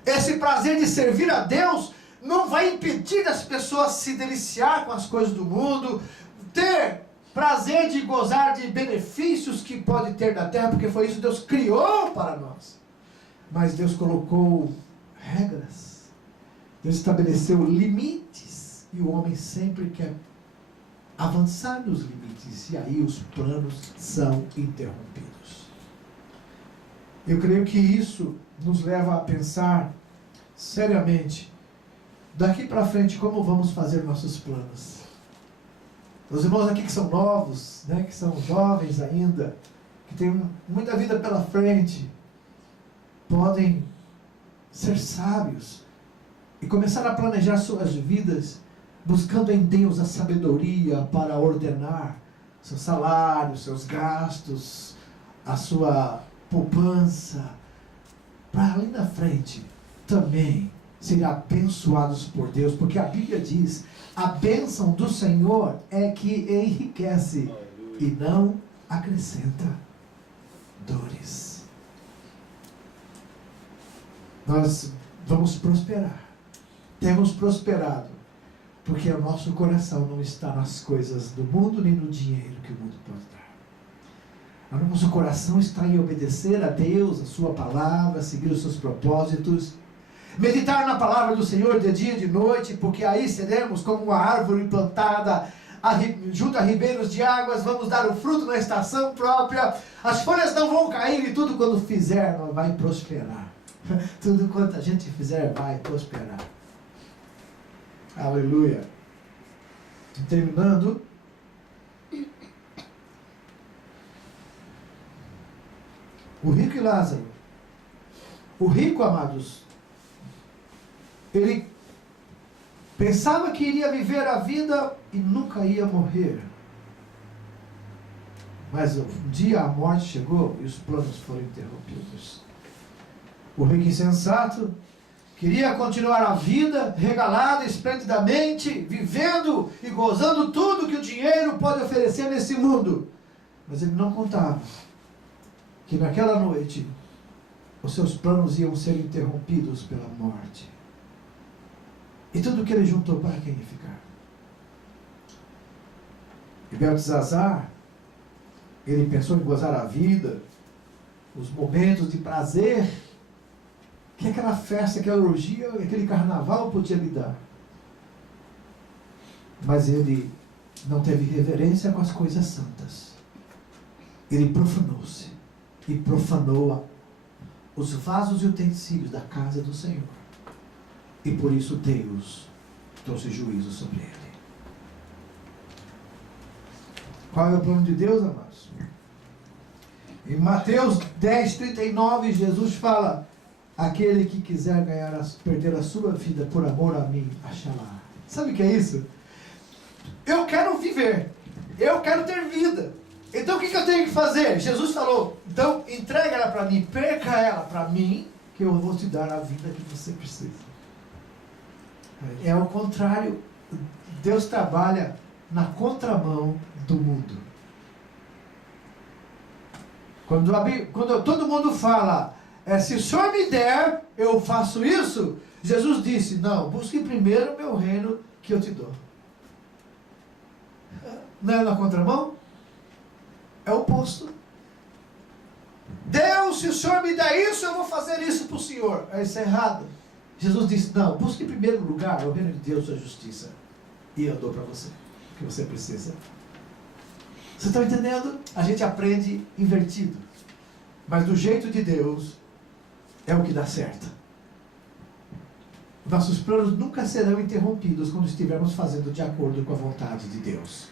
Esse prazer de servir a Deus não vai impedir as pessoas se deliciar com as coisas do mundo, ter prazer de gozar de benefícios que pode ter da terra, porque foi isso que Deus criou para nós. Mas Deus colocou regras. Deus estabeleceu limites. E o homem sempre quer avançar nos limites. E aí os planos são interrompidos. Eu creio que isso nos leva a pensar seriamente, daqui para frente, como vamos fazer nossos planos. Os irmãos aqui que são novos, né, que são jovens ainda, que têm muita vida pela frente, podem ser sábios e começar a planejar suas vidas, buscando em Deus a sabedoria para ordenar seu salário, seus gastos, a sua poupança, para ali na frente também serem abençoados por Deus, porque a Bíblia diz: a bênção do Senhor é que enriquece e não acrescenta dores. Nós vamos prosperar, temos prosperado, porque o nosso coração não está nas coisas do mundo, nem no dinheiro que o mundo pode dar. O nosso coração está em obedecer a Deus, a sua palavra, seguir os seus propósitos, meditar na palavra do Senhor de dia e de noite, porque aí seremos como uma árvore plantada junto a ribeiros de águas, vamos dar o fruto na estação própria, as folhas não vão cair e tudo quando fizer vai prosperar. Tudo quanto a gente fizer vai prosperar. Aleluia. Terminando, o rico e Lázaro. O rico, amados, ele pensava que iria viver a vida e nunca ia morrer. Mas um dia a morte chegou e os planos foram interrompidos. O rico insensato queria continuar a vida regalado esplendidamente, vivendo e gozando tudo que o dinheiro pode oferecer nesse mundo. Mas ele não contava que naquela noite os seus planos iam ser interrompidos pela morte. E tudo que ele juntou, para quem ia ficar? E Beltesazar, ele pensou em gozar a vida, os momentos de prazer que aquela festa, aquela orgia, aquele carnaval podia lhe dar. Mas ele não teve reverência com as coisas santas. Ele profanou-se e profanou os vasos e utensílios da casa do Senhor. E por isso Deus trouxe juízo sobre ele. Qual é o plano de Deus, amados? Em Mateus 10:39, Jesus fala: aquele que quiser perder a sua vida por amor a mim, achará. Sabe o que é isso? Eu quero viver, eu quero ter vida. Então o que eu tenho que fazer? Jesus falou: então entrega ela para mim, perca ela para mim, que eu vou te dar a vida que você precisa. É o contrário. Deus trabalha na contramão do mundo. Quando todo mundo fala, se o Senhor me der, eu faço isso, Jesus disse: não, busque primeiro o meu reino que eu te dou. Não é na contramão? É o oposto. Deus, se o Senhor me der isso, eu vou fazer isso para o Senhor. Isso é errado. Jesus disse: não, busque em primeiro lugar o reino de Deus, sua justiça, e eu dou para você o que você precisa. Vocês estão entendendo? A gente aprende invertido, mas do jeito de Deus é o que dá certo. Nossos planos nunca serão interrompidos quando estivermos fazendo de acordo com a vontade de Deus.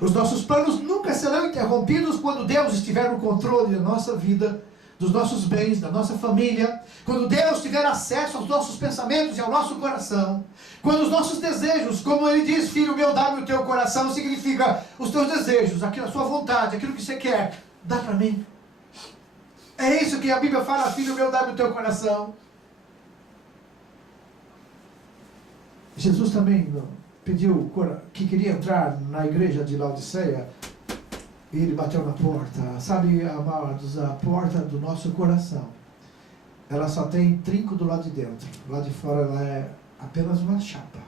Os nossos planos nunca serão interrompidos quando Deus estiver no controle da nossa vida, dos nossos bens, da nossa família, quando Deus tiver acesso aos nossos pensamentos e ao nosso coração, quando os nossos desejos, como ele diz, filho meu, dá-me o teu coração, significa os teus desejos, aquilo, a sua vontade, aquilo que você quer, dá para mim. É isso que a Bíblia fala, filho meu, dá-me o teu coração. Jesus também pediu que queria entrar na igreja de Laodiceia, e ele bateu na porta. Sabe, amados, a porta do nosso coração, ela só tem trinco do lado de dentro. Do lado de fora ela é apenas uma chapa.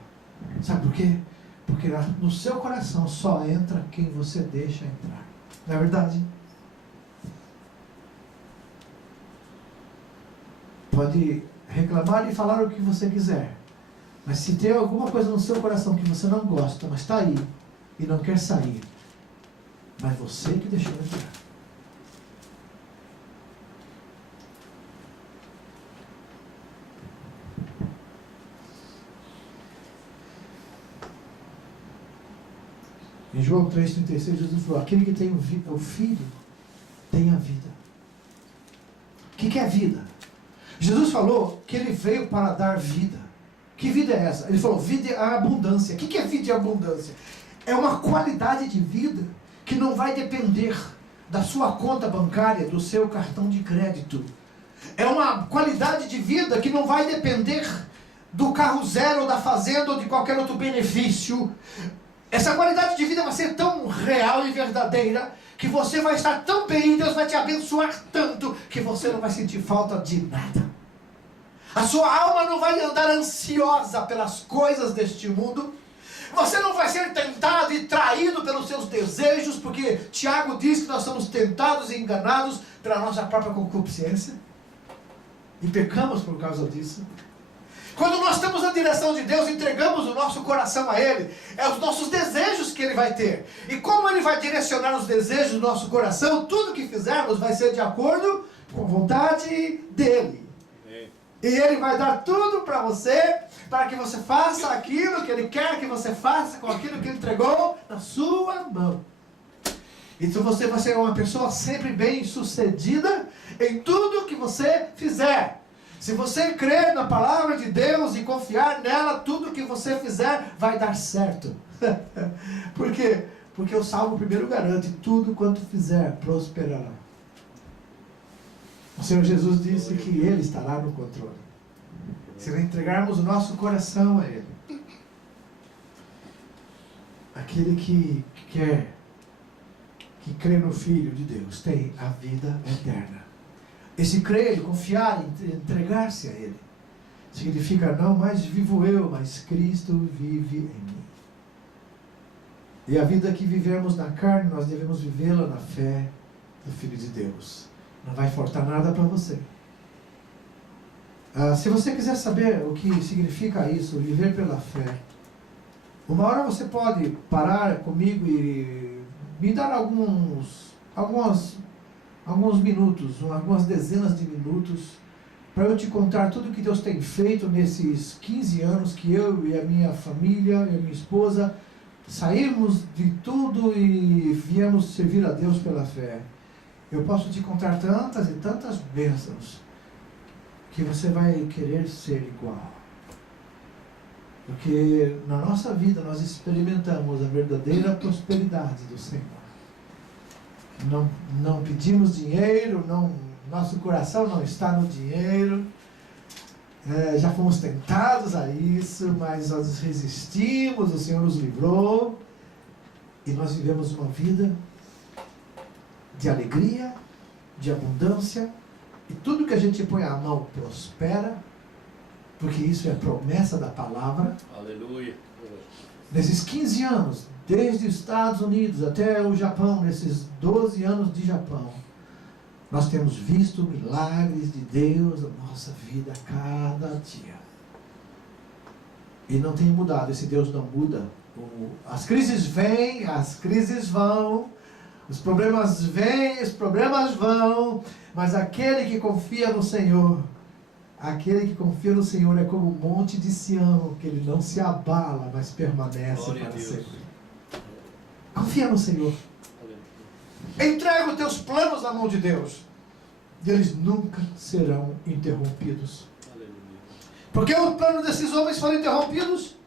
Sabe por quê? Porque no seu coração só entra quem você deixa entrar. Não é verdade? Pode reclamar e falar o que você quiser. Mas se tem alguma coisa no seu coração que você não gosta, mas está aí e não quer sair, mas você que deixou entrar. Em João 3,36, Jesus falou: aquele que tem o Filho tem a vida. O que é vida? Jesus falou que ele veio para dar vida. Que vida é essa? Ele falou: vida é a abundância. O que é vida e abundância? É uma qualidade de vida que não vai depender da sua conta bancária, do seu cartão de crédito. É uma qualidade de vida que não vai depender do carro zero, ou da fazenda, ou de qualquer outro benefício. Essa qualidade de vida vai ser tão real e verdadeira que você vai estar tão bem, Deus vai te abençoar tanto que você não vai sentir falta de nada. A sua alma não vai andar ansiosa pelas coisas deste mundo. Você não vai ser tentado e traído pelos seus desejos, porque Tiago diz que nós somos tentados e enganados pela nossa própria concupiscência. E pecamos por causa disso. Quando nós estamos na direção de Deus, entregamos o nosso coração a Ele, é os nossos desejos que Ele vai ter. E como Ele vai direcionar os desejos do nosso coração, tudo que fizermos vai ser de acordo com a vontade dEle. E Ele vai dar tudo para você, para que você faça aquilo que Ele quer que você faça, com aquilo que Ele entregou na sua mão. Então você vai ser uma pessoa sempre bem sucedida em tudo que você fizer. Se você crer na palavra de Deus e confiar nela, tudo que você fizer vai dar certo. Por quê? Porque o Salmo primeiro garante: tudo quanto fizer prosperará. O Senhor Jesus disse que Ele estará no controle. Se entregarmos o nosso coração a Ele, aquele que crê no Filho de Deus tem a vida eterna. Esse crer, confiar, entregar-se a Ele, significa: não mais vivo eu, mas Cristo vive em mim. E a vida que vivemos na carne, nós devemos vivê-la na fé do Filho de Deus. Não vai faltar nada para você. Se você quiser saber o que significa isso, viver pela fé, uma hora você pode parar comigo e me dar alguns minutos, algumas dezenas de minutos, para eu te contar tudo o que Deus tem feito nesses 15 anos que eu e a minha família e a minha esposa saímos de tudo e viemos servir a Deus pela fé. Eu posso te contar tantas e tantas bênçãos que você vai querer ser igual. Porque na nossa vida nós experimentamos a verdadeira prosperidade do Senhor. Não pedimos dinheiro, nosso coração não está no dinheiro. Já fomos tentados a isso, mas nós resistimos, o Senhor nos livrou. E nós vivemos uma vida de alegria, de abundância, e tudo que a gente põe a mão prospera, porque isso é promessa da palavra. Aleluia. Nesses 15 anos, desde os Estados Unidos até o Japão, nesses 12 anos de Japão, nós temos visto milagres de Deus na nossa vida a cada dia. E não tem mudado, esse Deus não muda. As crises vêm, as crises vão, os problemas vêm, os problemas vão, mas aquele que confia no Senhor, Aquele que confia no Senhor é como o monte de Sião, que ele não se abala, mas permanece Glória a para Deus. sempre. Confia no Senhor. Entrega os teus planos na mão de Deus. E eles nunca serão interrompidos. Aleluia. Por que o plano desses homens foram interrompidos?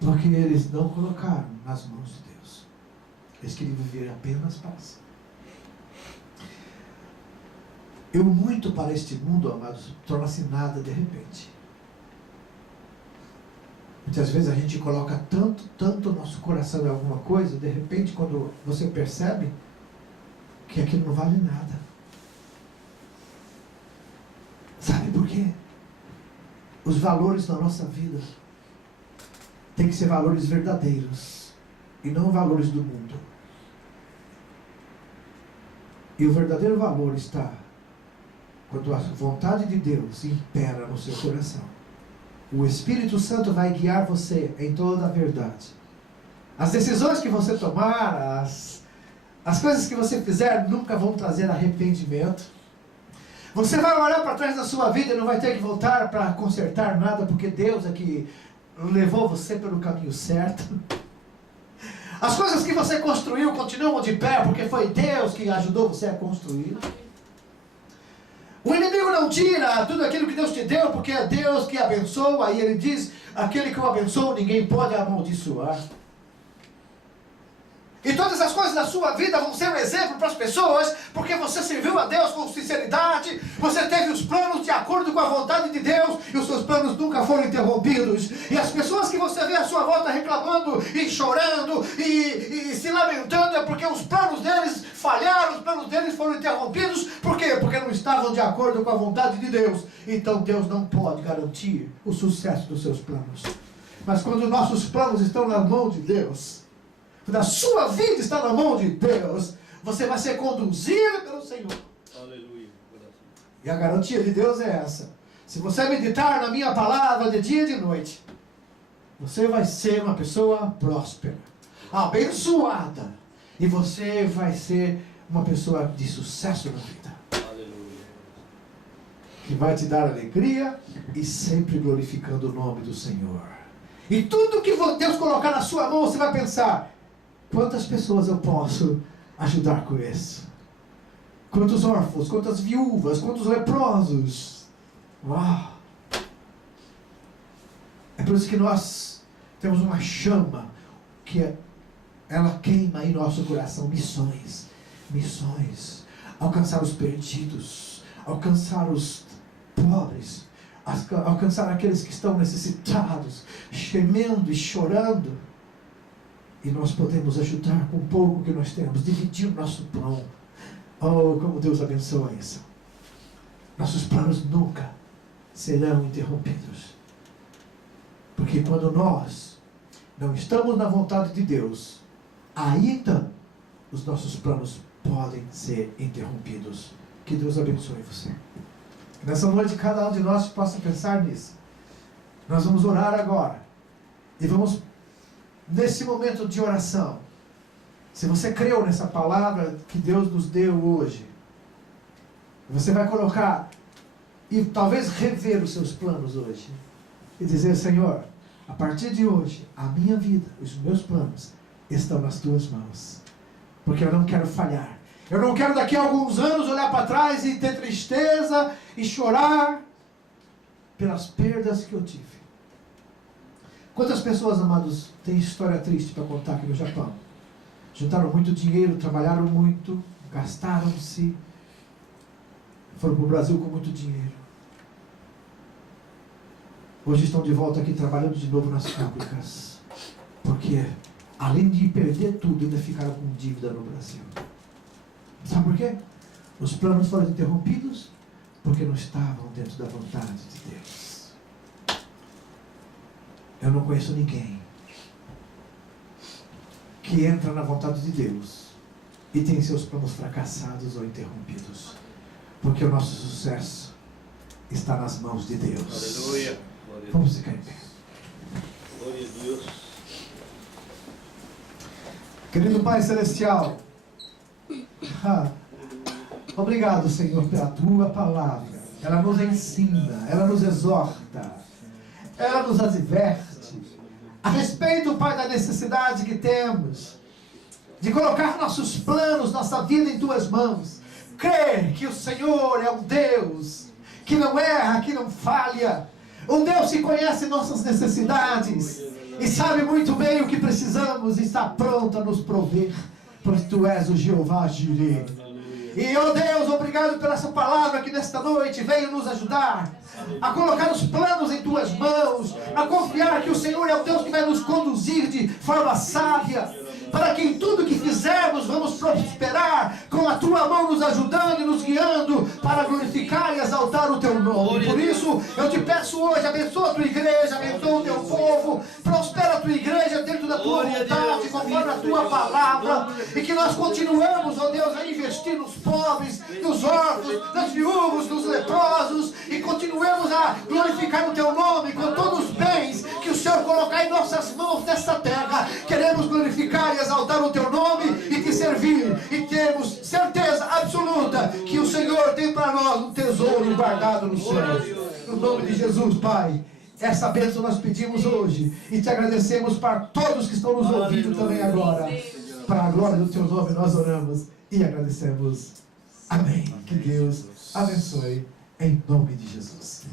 Porque eles não colocaram nas mãos de Deus. Eles queriam viver apenas para si. Eu muito para este mundo, amados, torna-se nada de repente. Muitas vezes a gente coloca tanto o nosso coração em alguma coisa, de repente quando você percebe que aquilo não vale nada. Sabe por quê? Os valores da nossa vida tem que ser valores verdadeiros e não valores do mundo. E o verdadeiro valor está quando a vontade de Deus impera no seu coração. O Espírito Santo vai guiar você em toda a verdade. As decisões que você tomar, as coisas que você fizer nunca vão trazer arrependimento. Você vai olhar para trás da sua vida e não vai ter que voltar para consertar nada, porque Deus é que levou você pelo caminho certo. As coisas que você construiu continuam de pé, porque foi Deus que ajudou você a construir. O inimigo não tira tudo aquilo que Deus te deu, porque é Deus que abençoa, e ele diz, aquele que o abençoa, ninguém pode amaldiçoar. E todas as coisas da sua vida vão ser um exemplo para as pessoas, porque você serviu a Deus com sinceridade, você teve os planos de acordo com a vontade de Deus, e os seus planos nunca foram interrompidos. E as pessoas que você vê à sua volta reclamando, e chorando, e se lamentando, é porque os planos deles falharam, os planos deles foram interrompidos. Por quê? Porque não estavam de acordo com a vontade de Deus. Então Deus não pode garantir o sucesso dos seus planos. Mas quando nossos planos estão na mão de Deus, quando a sua vida está na mão de Deus, você vai ser conduzido pelo Senhor. Aleluia. E a garantia de Deus é essa. Se você meditar na minha palavra de dia e de noite, você vai ser uma pessoa próspera, abençoada. E você vai ser uma pessoa de sucesso na vida. Aleluia. Que vai te dar alegria e sempre glorificando o nome do Senhor. E tudo que Deus colocar na sua mão, você vai pensar, quantas pessoas eu posso ajudar com isso? Quantos órfãos, quantas viúvas, quantos leprosos. Uau! É por isso que nós temos uma chama que ela queima em nosso coração. Missões, missões. Alcançar os perdidos, alcançar os pobres, alcançar aqueles que estão necessitados, gemendo e chorando. E nós podemos ajudar com o pouco que nós temos, dividir o nosso pão. Oh, como Deus abençoa isso. Nossos planos nunca serão interrompidos. Porque quando nós não estamos na vontade de Deus, aí então os nossos planos podem ser interrompidos. Que Deus abençoe você. Que nessa noite cada um de nós possa pensar nisso. Nós vamos orar agora. E vamos, nesse momento de oração, se você creu nessa palavra que Deus nos deu hoje, você vai colocar e talvez rever os seus planos hoje e dizer, Senhor, a partir de hoje, a minha vida, os meus planos estão nas tuas mãos, porque eu não quero falhar. Eu não quero daqui a alguns anos olhar para trás e ter tristeza e chorar pelas perdas que eu tive. Quantas pessoas, amados, têm história triste para contar aqui no Japão? Juntaram muito dinheiro, trabalharam muito, gastaram-se, foram para o Brasil com muito dinheiro. Hoje estão de volta aqui trabalhando de novo nas fábricas, porque além de perder tudo, ainda ficaram com dívida no Brasil. Sabe por quê? Os planos foram interrompidos porque não estavam dentro da vontade de Deus. Eu não conheço ninguém que entra na vontade de Deus e tem seus planos fracassados ou interrompidos, porque o nosso sucesso está nas mãos de Deus. Aleluia. Vamos ficar em pé. Glória a Deus. Querido Pai Celestial, obrigado, Senhor, pela Tua palavra. ela nos ensina, ela nos exorta, ela nos adverte a respeito, Pai, da necessidade que temos de colocar nossos planos, nossa vida em Tuas mãos. Crer que o Senhor é um Deus que não erra, que não falha, um Deus que conhece nossas necessidades e sabe muito bem o que precisamos e está pronto a nos prover, pois Tu és o Jeová Jireh. E, ó Deus, obrigado por essa palavra que nesta noite veio nos ajudar a colocar os planos em Tuas mãos, a confiar que o Senhor é o Deus que vai nos conduzir de forma sábia, para que em tudo que fizermos vamos prosperar, com a Tua mão nos ajudando e nos guiando para glorificar e exaltar o Teu nome. Por isso, eu te peço hoje, abençoa a Tua igreja, abençoa o Teu povo, prospera a Tua igreja dentro da Tua vontade, conforme a Tua palavra, e que nós continuemos, ó Deus, a investir nos pobres, nos órfãos, nas viúvas, nos leprosos, e continuemos a glorificar o Teu nome com todos os bens que o Senhor colocar em nossas mãos nesta terra. Queremos glorificar e exaltar o Teu nome e Te servir, e termos certeza absoluta que o Senhor tem para nós um tesouro guardado no céu. No nome de Jesus, Pai, essa bênção nós pedimos hoje e Te agradecemos para todos que estão nos ouvindo também agora. Para a glória do Teu nome nós oramos e agradecemos. Amém. Que Deus abençoe em nome de Jesus.